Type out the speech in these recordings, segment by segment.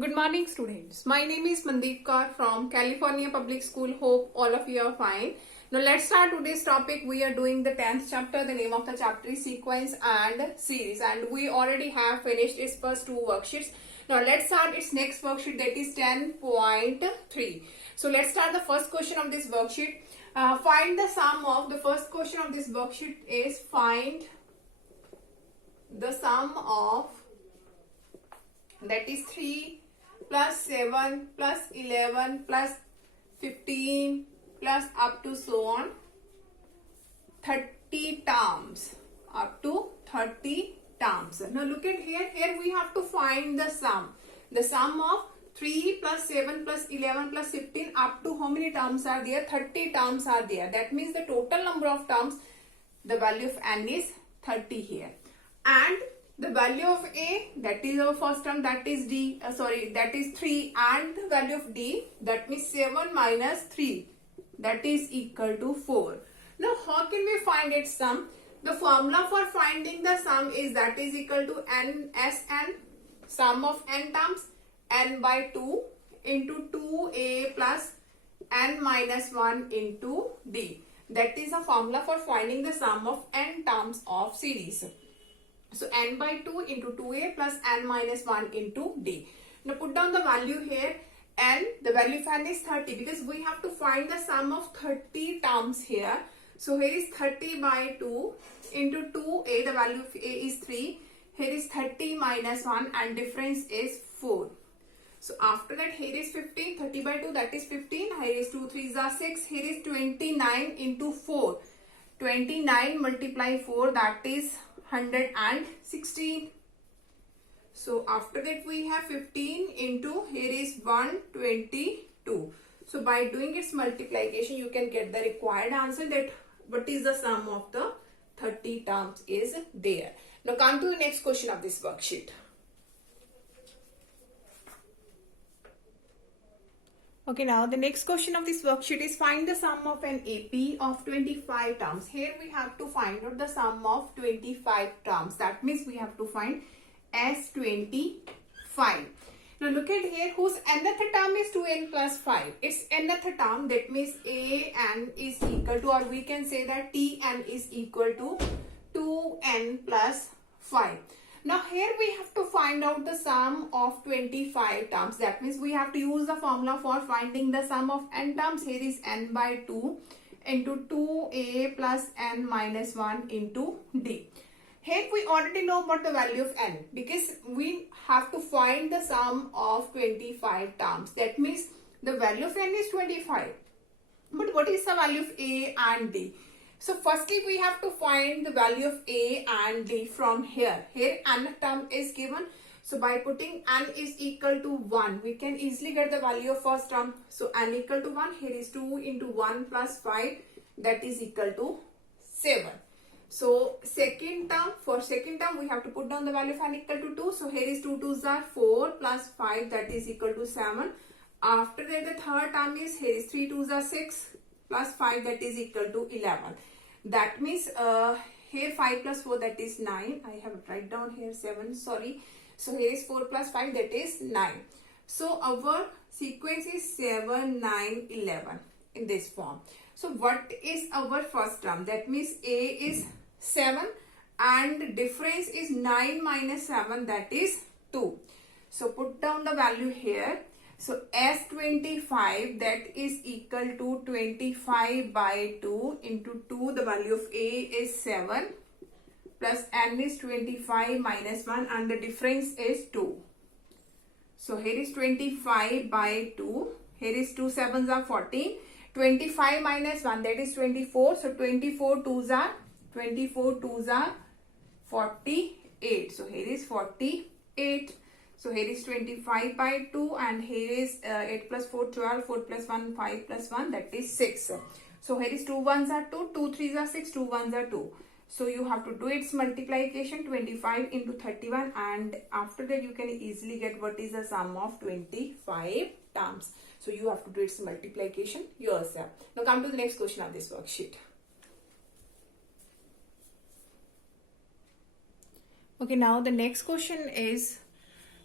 Good morning, students. My name is Mandeep Kaur from California Public School. Hope all of you are fine. Now, let's start today's topic. We are doing the 10th chapter. The name of the chapter is Sequence and Series. And we already have finished its first two worksheets. Now, let's start its next worksheet, that is 10.3. So, let's start the first question of this worksheet. Find the sum of, the first question of this worksheet is find the sum of, that is 3 plus 7 plus 11 plus 15 plus up to so on 30 terms, up to 30 terms. Now look at here. Here we have to find the sum. The sum of 3 plus 7 plus 11 plus 15 up to how many terms are there? 30 terms are there. That means the total number of terms, the value of n is 30 here. And the value of a, that is our first term, that is d, that is 3, and the value of d, that means 7 minus 3, that is equal to 4. Now how can we find its sum? The formula for finding the sum is that is equal to n s n, sum of n terms, n by 2 into 2a plus n minus 1 into d. That is a formula for finding the sum of n terms of series. So n by 2 into 2a plus n minus 1 into d. Now put down the value here. N, the value of n is 30 because we have to find the sum of 30 terms here. So here is 30 by 2 into 2a, the value of a is 3. Here is 30 minus 1 and difference is 4. So after that here is 15, 30 by 2 that is 15. Here is 2 3s are 6. Here is 29 into 4. 29 multiply 4 that is 116. So after that we have 15 into, here is 122. So by doing its multiplication you can get the required answer, that what is the sum of the 30 terms is there. Now come to the next question of this worksheet. Okay, now the next question of this worksheet is find the sum of an AP of 25 terms. Here we have to find out the sum of 25 terms. That means we have to find S25. Now look at here, whose nth term is 2n plus 5. Its nth term, that means an is equal to, or we can say that tn is equal to 2n plus 5. Now here we have to find out the sum of 25 terms. That means we have to use the formula for finding the sum of n terms. Here is n by 2 into 2a plus n minus 1 into d. Here we already know about the value of n because we have to find the sum of 25 terms. That means the value of n is 25. But what is the value of a and d? So firstly we have to find the value of a and d from here. Here n term is given. So by putting n is equal to 1, we can easily get the value of first term. So n equal to 1, here is 2 into 1 plus 5, that is equal to 7. So second term, for second term we have to put down the value of n equal to 2. So here is 2 2s are 4 plus 5, that is equal to 7. After that the third term is, here is 3 2s are 6 plus 5, that is equal to 11. That means here 5 plus 4, that is 9. I have write down here 7, sorry. So here is 4 plus 5, that is 9. So our sequence is 7 9 11 in this form. So what is our first term? That means a is 7 and difference is 9 minus 7, that is 2. So put down the value here. So S25, that is equal to 25 by 2 into 2, the value of a is 7 plus n is 25 minus 1 and the difference is 2. So here is 25 by 2, here is 2 7s are 14, 25 minus 1, that is 24. So 24 2s are 48. So here is 48. So here is 25 by 2 and here is 8 plus 4 12, 4 plus 1 5 plus 1, that is 6. So here is 2 1s are 2, 2 3s are 6, 2 1s are 2. So you have to do its multiplication, 25 into 31, and after that you can easily get what is the sum of 25 terms. So you have to do its multiplication yourself. Now come to the next question of this worksheet. Okay, now the next question is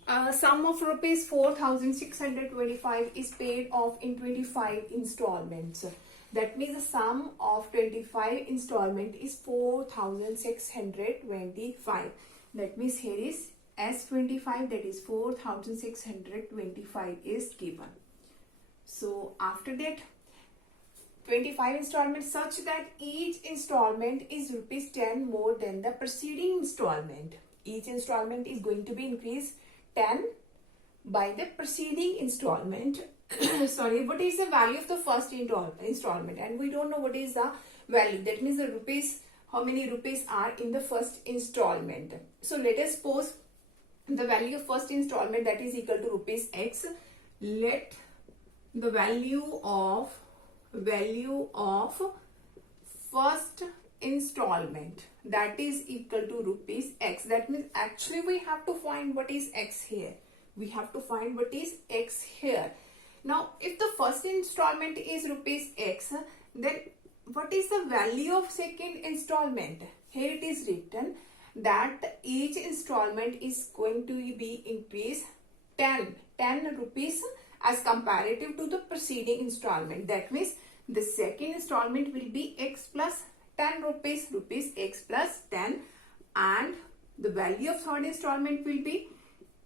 Sum of rupees 4,625 is paid off in 25 installments. That means the sum of 25 installment is 4,625. That means here is S25, that is 4,625 is given. So after that, 25 installments such that each installment is rupees 10 more than the preceding installment. Each installment is going to be increased 10 by the preceding installment. Sorry, what is the value of the first installment? And we don't know what is the value. That means the rupees, how many rupees are in the first installment. So let us suppose the value of first installment, that is equal to rupees X. Let the value of first installment, that is equal to rupees X. That means actually we have to find what is X here. We have to find what is X here. Now, if the first installment is rupees X, then what is the value of second installment? Here it is written that each installment is going to be increased 10 rupees as comparative to the preceding installment. That means the second installment will be X plus 10 rupees, X plus 10, and the value of third installment will be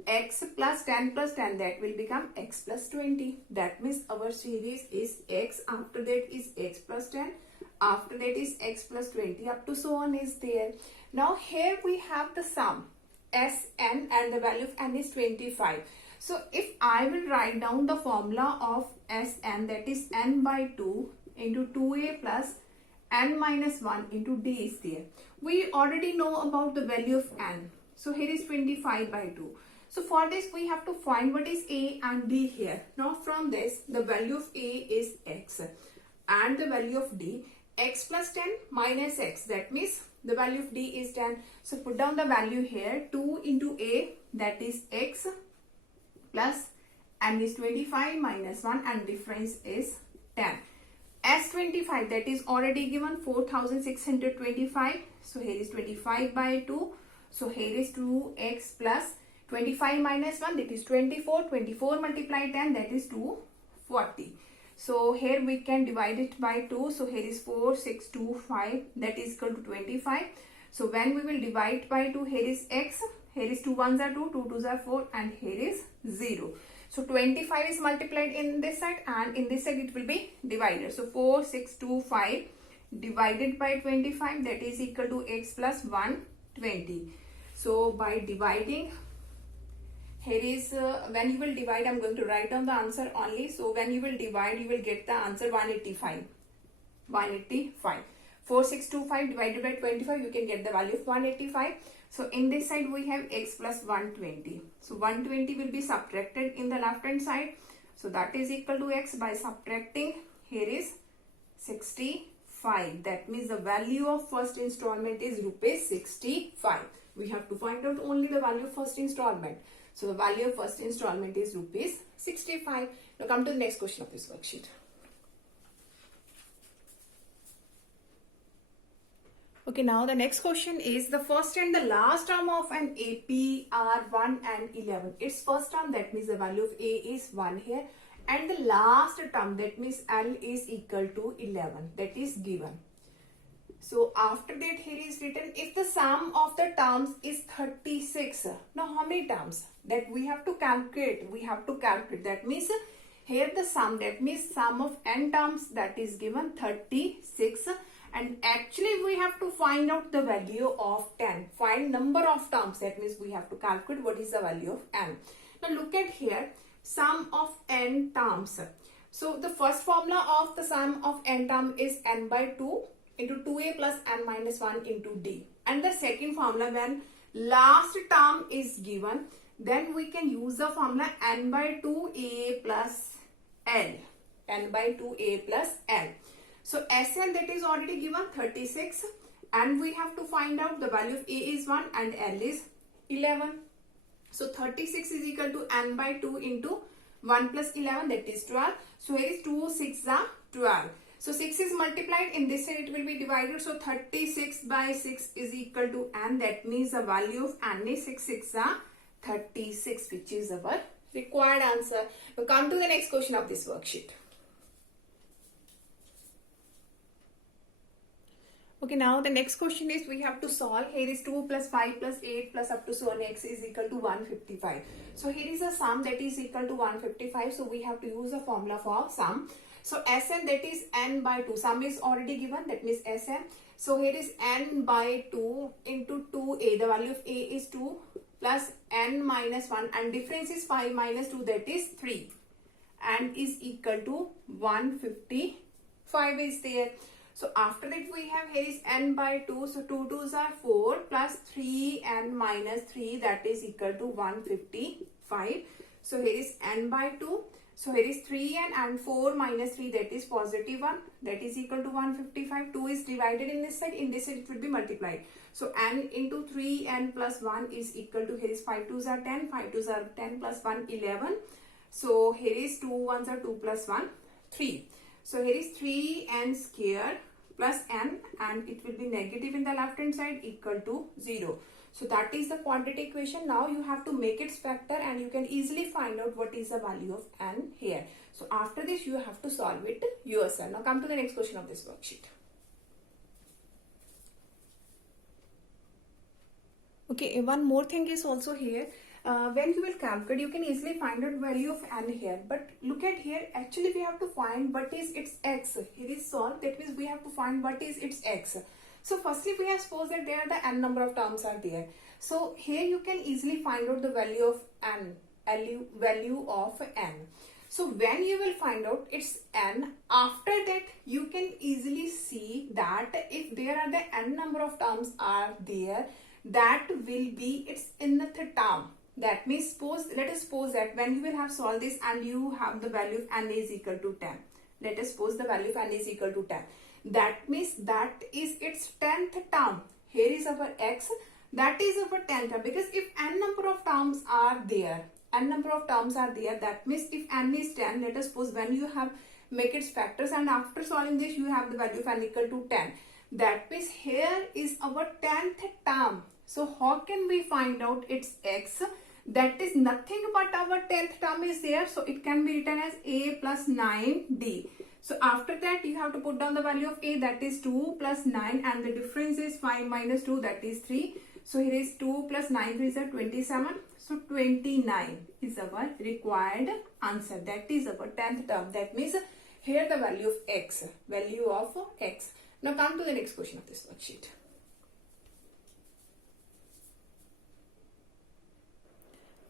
X plus 10 plus 10, that will become X plus 20. That means our series is X, after that is X plus 10, after that is X plus 20, up to so on is there. Now here we have the sum Sn and the value of n is 25. So if I will write down the formula of Sn, that is n by 2 into 2a plus n minus 1 into d is there. We already know about the value of n. So here is 25 by 2. So for this we have to find what is a and d here. Now from this the value of a is x and the value of d, x plus 10 minus x, that means the value of d is 10. So put down the value here, 2 into a, that is x, plus n is 25 minus 1 and difference is 10. S25, that is already given 4,625. So here is 25 by 2. So here is 2x plus 25 minus 1, that is 24. 24 multiplied 10, that is 240. So here we can divide it by 2. So here is 4,625, that is equal to 25. So when we will divide by 2, here is x, here is 2 1s are 2, 2 2s are 4, and here is 0. So 25 is multiplied in this side and in this side it will be divided. So 4,625 divided by 25, that is equal to x plus 120. So by dividing, here is when you will divide, I'm going to write down the answer only. So when you will divide, you will get the answer 185. 185. 4,625 divided by 25, you can get the value of 185. So in this side we have x plus 120. So 120 will be subtracted in the left hand side. So that is equal to x. By subtracting, here is 65. That means the value of first installment is rupees 65. We have to find out only the value of first installment. So the value of first installment is rupees 65. Now come to the next question of this worksheet. Okay, now the next question is the first and the last term of an AP are 1 and 11. Its first term, that means the value of A is 1 here, and the last term, that means L is equal to 11, that is given. So after that, here is written if the sum of the terms is 36. Now how many terms? That we have to calculate. That means here the sum, that means sum of n terms, that is given 36. And actually we have to find out the value of 10. Find number of terms. That means we have to calculate what is the value of n. Now look at here, sum of n terms. So the first formula of the sum of n term is n by 2 into 2a plus n minus 1 into d. And the second formula, when last term is given, then we can use the formula n by 2a plus l. n by 2a plus l. So Sn, that is already given 36, and we have to find out the value of A is 1 and L is 11. So 36 is equal to n by 2 into 1 plus 11, that is 12. So here is 2 6 are 12. So 6 is multiplied, in this side it will be divided. So 36 by 6 is equal to n, that means the value of n is 6 6 are 36, which is our required answer. We come to the next question of this worksheet. Okay, now the next question is we have to solve. Here is 2 plus 5 plus 8 plus up to so on x is equal to 155. So here is a sum that is equal to 155. So we have to use the formula for sum. So Sn, that is n by 2. Sum is already given, that means Sn. So here is n by 2 into 2a. The value of a is 2 plus n minus 1 and difference is 5 minus 2, that is 3 and is equal to 155 is there. So after that we have here is n by 2. So 2 2s are 4 plus 3n minus 3, that is equal to 155. So here is n by 2. So here is 3n and 4 minus 3, that is positive 1, that is equal to 155. 2 is divided in this side it will be multiplied. So n into 3n plus 1 is equal to, here is 5 2s are 10, 5 2s are 10 plus 1 11. So here is 2 1s are 2 plus 1 3. So here is 3n square plus n and it will be negative in the left hand side equal to 0. So that is the quantity equation. Now you have to make its factor and you can easily find out what is the value of n here. So after this you have to solve it yourself. Now come to the next question of this worksheet. Okay, one more thing is also here. When you will calculate, you can easily find out value of n here. But look at here, actually we have to find what is its x. Here is solved, that means we have to find what is its x. So firstly we have suppose that there are the n number of terms are there. So here you can easily find out the value of n, value of n. So when you will find out its n, after that you can easily see that if there are the n number of terms are there, that will be its nth term. That means let us suppose that when you will have solved this and you have the value of n is equal to 10. Let us suppose the value of n is equal to 10. That means that is its 10th term. Here is our x. That is our 10th term. Because if n number of terms are there, that means if n is 10, let us suppose when you have make its factors and after solving this you have the value of n equal to 10. That means here is our 10th term. So how can we find out its x? That is nothing but our 10th term is there. So it can be written as a plus 9d. So after that you have to put down the value of a, that is 2 plus 9 and the difference is 5 minus 2, that is 3. So here is 2 plus 9 is 27. So 29 is our required answer. That is our 10th term. That means here the value of x. Now come to the next question of this worksheet.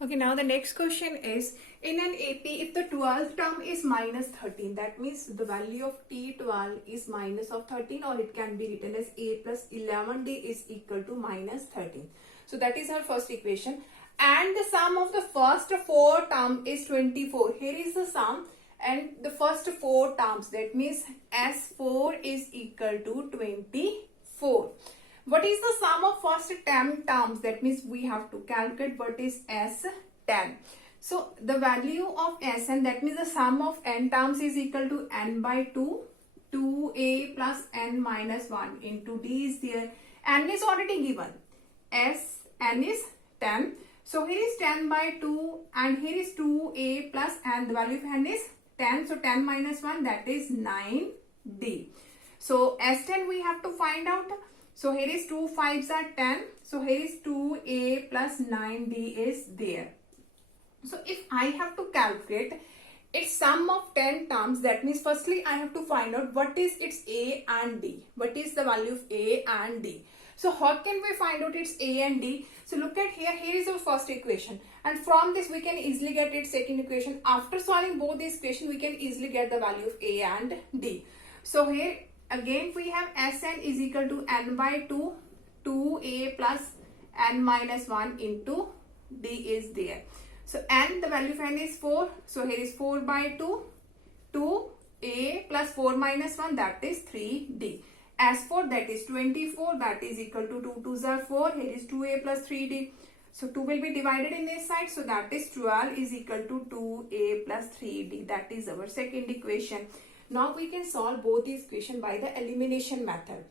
Okay, now the next question is, in an AP, if the 12th term is minus 13, that means the value of T12 is minus of 13, or it can be written as A plus 11D is equal to minus 13. So that is our first equation. And the sum of the first 4 terms is 24. Here is the sum and the first 4 terms, that means S4 is equal to 24. What is the sum of first 10 terms? That means we have to calculate what is S10. So the value of Sn, that means the sum of n terms is equal to n by 2, 2a plus n minus 1 into d is there. N is already given. Sn is 10. So here is 10 by 2 and here is 2a plus n. The value of n is 10. So 10 minus 1, that is 9d. So S10 we have to find out. So here is 2 5s are 10. So here is 2a plus 9d is there. So if I have to calculate its sum of 10 terms, that means firstly I have to find out what is its a and d. What is the value of a and d? So how can we find out its a and d? So look at here. Here is our first equation. And from this we can easily get its second equation. After solving both these equations, we can easily get the value of a and d. So here again we have Sn is equal to n by 2, 2a plus n minus 1 into d is there. So n, the value of n is 4. So here is 4 by 2, 2a plus 4 minus 1, that is 3d. S4, that is 24, that is equal to 2 2s are 4. Here is 2a plus 3d. So 2 will be divided in this side. So that is 12 is equal to 2a plus 3d. That is our second equation. Now we can solve both these equations by the elimination method.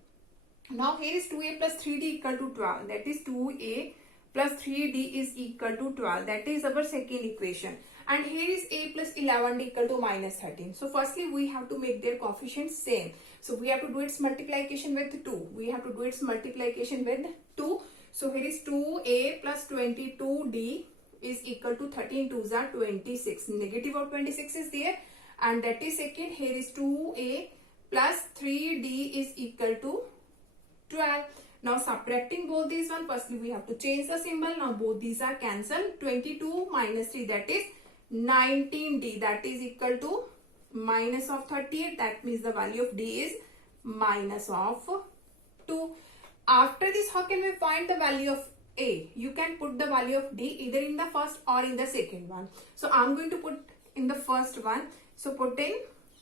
Now here is 2a plus 3d equal to 12. That is 2a plus 3d is equal to 12. That is our second equation. And here is a plus 11 equal to minus 13. So firstly, we have to make their coefficients same. So we have to do its multiplication with 2. We have to do its multiplication with 2. So here is 2a plus 22d is equal to 13 2s are 26. Negative of 26 is there. And that is second. Here is 2a plus 3d is equal to 12. Now subtracting both these one, firstly we have to change the symbol. Now both these are cancelled. 22 minus 3, that is 19d, that is equal to minus of 38. That means the value of d is minus of 2. After this, how can we find the value of a? You can put the value of d either in the first or in the second one. So I'm going to put in the first one. So put in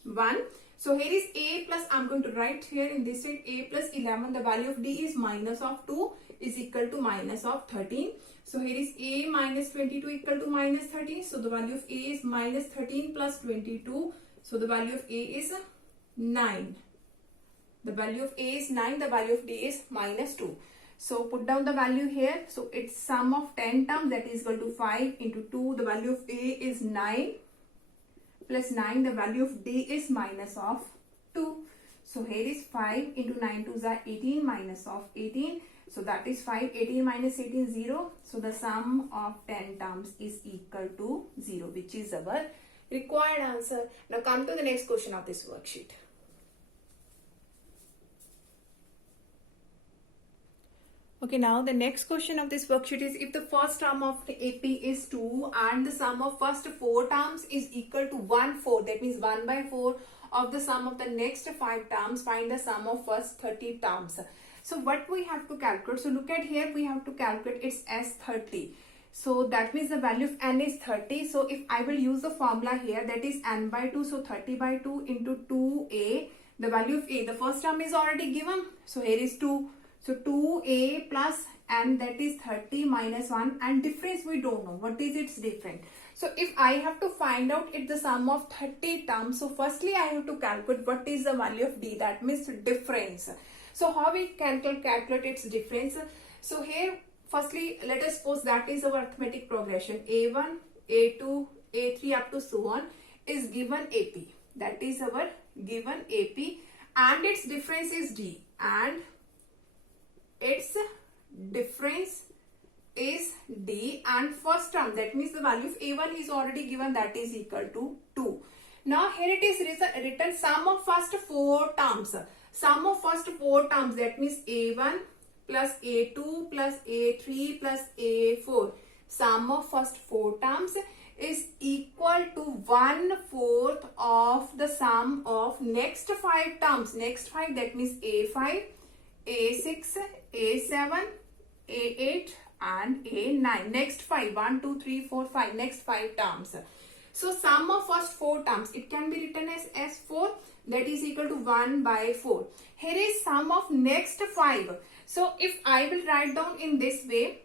1. So here is a plus, I'm going to write here in this side a plus 11. The value of d is minus of 2 is equal to minus of 13. So here is a minus 22 equal to minus 13. So the value of a is minus 13 plus 22. So the value of a is 9. The value of a is 9. The value of d is minus 2. So put down the value here. So it's sum of 10 terms, that is equal to 5 into 2. The value of a is 9. Plus 9, the value of d is minus of 2. So here is 5 into 9 2s are 18 minus of 18. So that is 5. 18 minus 18 0. So the sum of 10 terms is equal to 0, which is our required answer. Now come to the next question of this worksheet. Okay, now the next question of this worksheet is, if the first term of the AP is 2 and the sum of first 4 terms is equal to 1/4, that means 1/4 of the sum of the next 5 terms, find the sum of first 30 terms. So what we have to calculate? So look at here, we have to calculate its S30. So that means the value of n is 30. So if I will use the formula here, that is n by 2. So 30 by 2 into 2a. The value of a, the first term is already given. So here is 2. So 2a plus n, that is 30 minus 1, and difference we don't know. What is its difference? So if I have to find out it the sum of 30 terms, so firstly I have to calculate what is the value of d, that means difference. So how we can calculate its difference? So here firstly let us suppose that is our arithmetic progression. A1, A2, A3 up to so on is given AP. That is our given AP and its difference is d, and its difference is d, and first term, that means the value of a1 is already given, that is equal to 2. Now here it is written sum of first 4 terms. Sum of first 4 terms, that means a1 plus a2 plus a3 plus a4. Sum of first 4 terms is equal to 1/4 of the sum of next 5 terms. Next 5, that means a5, a6, a7, a8 and a9. Next 5, 1, 2, 3, 4, 5, next 5 terms. So sum of first 4 terms, it can be written as S4, that is equal to 1/4. Here is sum of next 5. So if I will write down in this way,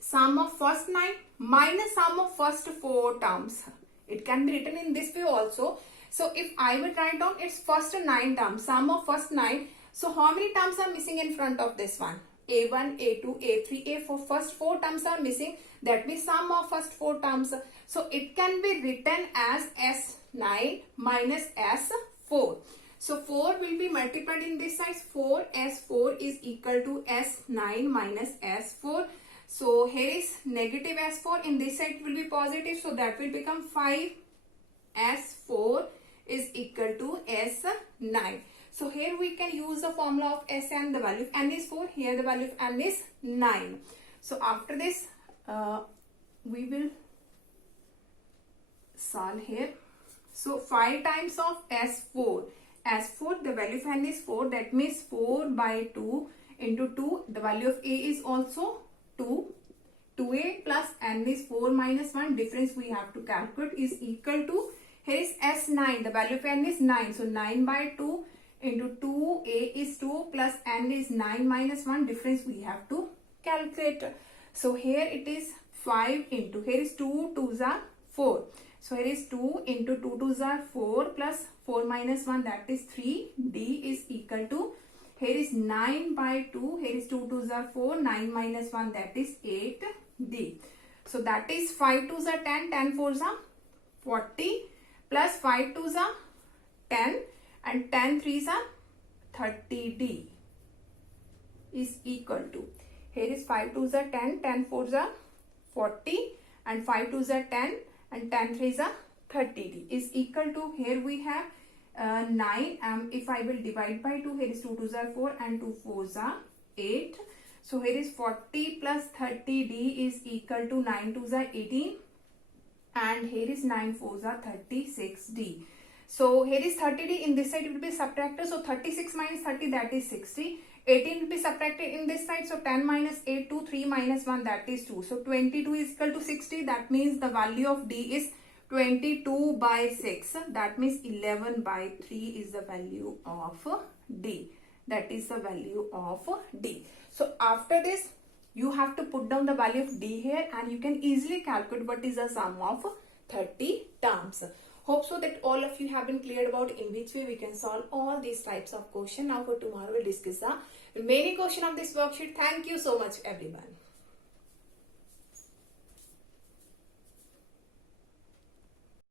sum of first 9 minus sum of first 4 terms. It can be written in this way also. So if I will write down its first 9 terms, sum of first 9. So how many terms are missing in front of this one? A1, A2, A3, A4. First 4 terms are missing. That means sum of first 4 terms. So it can be written as S9 minus S4. So 4 will be multiplied in this side. 4 S4 is equal to S9 minus S4. So here is negative S4. In this side it will be positive. So that will become 5 S4 is equal to S9. So here we can use the formula of Sn. The value of n is 4. Here the value of n is 9. So after this, we will solve here. So 5 times of S4. S4, the value of n is 4. That means 4/2 into 2. The value of a is also 2. 2a plus n is 4 minus 1. Difference we have to calculate is equal to, here is S9. The value of n is 9. So 9/2 into 2a is 2 plus n is 9 minus 1. Difference we have to calculate. So here it is 5 into, here is 2 2s are 4. So here is 2 into 2 2s are 4 plus 4 minus 1, that is 3. D is equal to, Here is 9 by 2. Here is 2 2s are 4. 9 minus 1, that is 8D. So that is 5 2s are 10. 10 4s are 40. Plus 5 2s are 10. And 10 3s are 30D. Is equal to. Here is 5 2s are 10. 10 4s are 40. And 5 2s are 10. And 10 3s are 30D. Is equal to. Here we have 9. If I will divide by 2, here is 2 2s are 4 and 2 4s are 8. So here is 40 plus 30D is equal to 9 2s are 18 and here is 9 4s are 36D. So here is 30D, in this side it will be subtracted. So 36 minus 30, that is 60. 18 will be subtracted in this side. So 10 minus 8, 2, 3 minus 1, that is 2. So 22 is equal to 60. That means the value of D is 22 by 6. That means 11 by 3 is the value of D. That is the value of D. So after this, you have to put down the value of D here and you can easily calculate what is the sum of 30 terms. Hope so that all of you have been cleared about in which way we can solve all these types of questions. Now for tomorrow we'll discuss the remaining question of this worksheet. Thank you so much everyone.